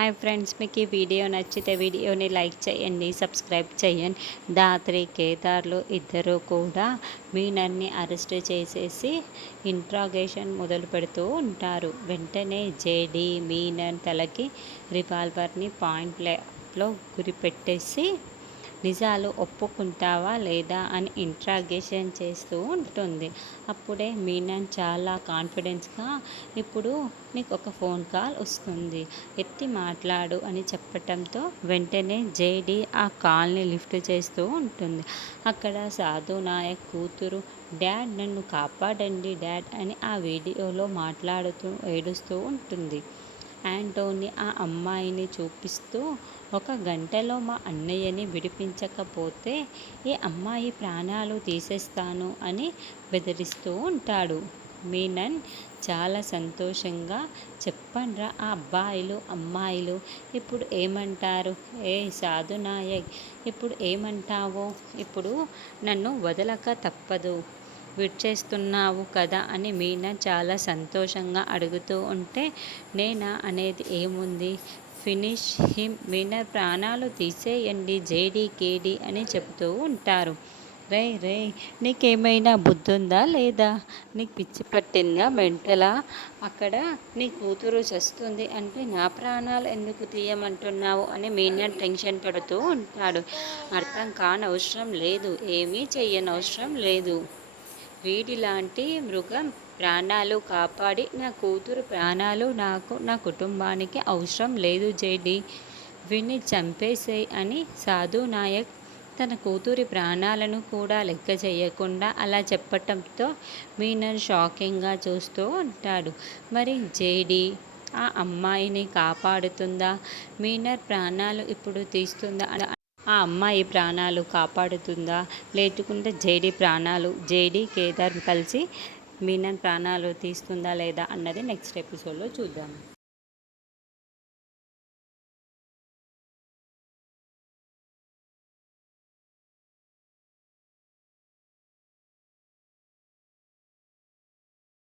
Hi friends, మీకు ఈ video నచ్చితే వీడియోని లైక్ చేయండి, సబ్స్క్రైబ్ చేయండి. దాత్రి కేదార్లు ఇద్దరు కూడా మీనన్ని అరెస్ట్ చేసేసి ఇంట్రాగేషన్ మొదలు పెడుతూ ఉంటారు. వెంటనే జేడి మీనన్ తలకి రివాల్వర్ని పాయింట్లో గురిపెట్టేసి నిజాలు ఒప్పుకుంటావా లేదా అని ఇంట్రాగేషన్ చేస్తూ ఉంటుంది. అప్పుడే మీనన్ చాలా కాన్ఫిడెన్స్గా, ఇప్పుడు నీకు ఒక ఫోన్ కాల్ వస్తుంది, ఎత్తి మాట్లాడు అని చెప్పటంతో వెంటనే జేడి ఆ కాల్ని లిఫ్ట్ చేస్తూ ఉంటుంది. అక్కడ సాధు నాయక్ కూతురు డాడ్ నన్ను కాపాడండి డాడ్ అని ఆ వీడియోలో మాట్లాడుతూ ఏడుస్తూ ఉంటుంది. యాంటోనీ ఆ అమ్మాయిని చూపిస్తూ, ఒక గంటలో మా అన్నయ్యని విడిపించకపోతే ఈ అమ్మాయి ప్రాణాలు తీసేస్తాను అని బెదిరిస్తూ ఉంటాడు. మీనన్ చాలా సంతోషంగా, చెప్పండ్రా ఆ అబ్బాయిలు అమ్మాయిలు ఇప్పుడు ఏమంటారు? ఏ సాధు నాయక్, ఇప్పుడు ఏమంటావో? ఇప్పుడు నన్ను వదలక తప్పదు, విడిచేస్తున్నావు కదా అని మీనా చాలా సంతోషంగా అడుగుతూ ఉంటే, నేనా అనేది ఏముంది, ఫినిష్ హిమ్, మీనా ప్రాణాలు తీసేయండి జేడీ కేడీ అని చెప్తూ ఉంటారు. రే రే, నీకేమైనా బుద్ధుందా లేదా? నీకు పిచ్చి పట్టిందా, మెంటలా? అక్కడ నీ కూతురు చస్తుంది అంటే నా ప్రాణాలు ఎందుకు తీయమంటున్నావు అని మీనా టెన్షన్ పడుతూ ఉంటాడు. అర్థం కానవసరం లేదు, ఏమీ చెయ్యనవసరం లేదు. వీడిలాంటి మృగం ప్రాణాలు కాపాడి నా కూతురు ప్రాణాలు నాకు, నా కుటుంబానికి అవసరం లేదు జేడి, వీణ్ణి చంపేసేయ్ అని సాధు నాయక్ తన కూతురి ప్రాణాలను కూడా లెక్క చేయకుండా అలా చెప్పటంతో మీనన్ షాకింగ్గా చూస్తూ ఉంటాడు. మరి జేడి ఆ అమ్మాయిని కాపాడుతుందా, మీనర్ ప్రాణాలు ఇప్పుడు తీస్తుందా, ఆ అమ్మాయి ప్రాణాలు కాపాడుతుందా, లేకుంటే జేడి కేదార్ కలిసి మీనన్ ప్రాణాలు తీస్తుందా లేదా అన్నది నెక్స్ట్ ఎపిసోడ్లో చూద్దాం.